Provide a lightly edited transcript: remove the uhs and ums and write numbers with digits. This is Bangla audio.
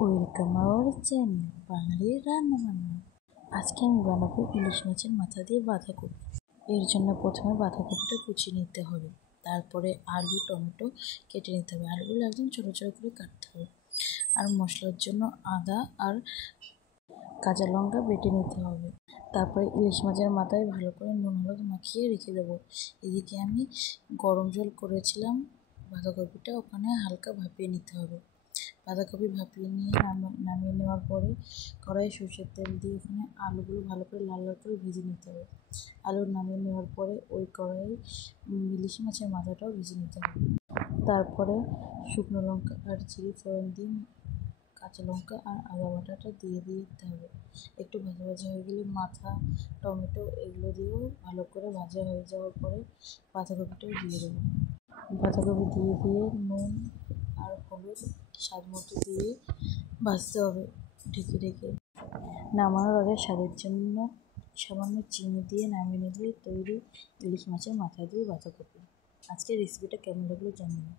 ওয়েলকাম আওয়ার চ্যানেল বাঙালির রান্নাবান্না। আজকে আমি বানাবো ইলিশ মাছের মাথা দিয়ে বাঁধাকপি। এর জন্য প্রথমে বাঁধাকপিটা কুচিয়ে নিতে হবে, তারপরে আলু টমেটো কেটে নিতে হবে। আলুগুলো একদম ছোটো ছোটো করে কাটতে হবে। আর মশলার জন্য আদা আর কাঁচা লঙ্কা বেটে নিতে হবে। তারপরে ইলিশ মাছের মাথায় ভালো করে নুন হলুদ মাখিয়ে রেখে দেবো। এদিকে আমি গরম জল করেছিলাম, বাঁধাকপিটা ওখানে হালকা ভাপিয়ে নিতে হবে। বাঁধাকপি ভাপিয়ে নিয়ে নামিয়ে নেওয়ার পরে কড়াইয়ে সরষের তেল দিয়ে ওখানে আলুগুলো ভালো করে লাল লাল করে ভেজে নিতে হবে। আলু নামিয়ে নেওয়ার পরে ওই কড়াইয়ে ইলিশ মাছের মাথাটাও ভেজে নিতে হবে। তারপরে শুকনো লঙ্কা আর জিরে ফোড়ন দিয়ে কাঁচা লঙ্কা আর আদা বাটাটা দিয়ে দিতে হবে। একটু ভাজা ভাজা হয়ে গেলে মাথা টমেটো এগুলো দিয়েও ভালো করে ভাজা হয়ে যাওয়ার পরে বাঁধাকপিটাও দিয়ে দেবো। বাঁধাকপি দিয়ে নুন আর হলুদ স্বাদ মতো দিয়ে ভাজতে হবে ঢেকে ঢেকে। নামানোর আগে স্বাদের জন্য সামান্য চিনি দিয়ে নামিয়ে নিলে তৈরি ইলিশ মাছের মাথা দিয়ে বাঁধাকপি। আজকের রেসিপিটা কেমন লাগলো জানিও।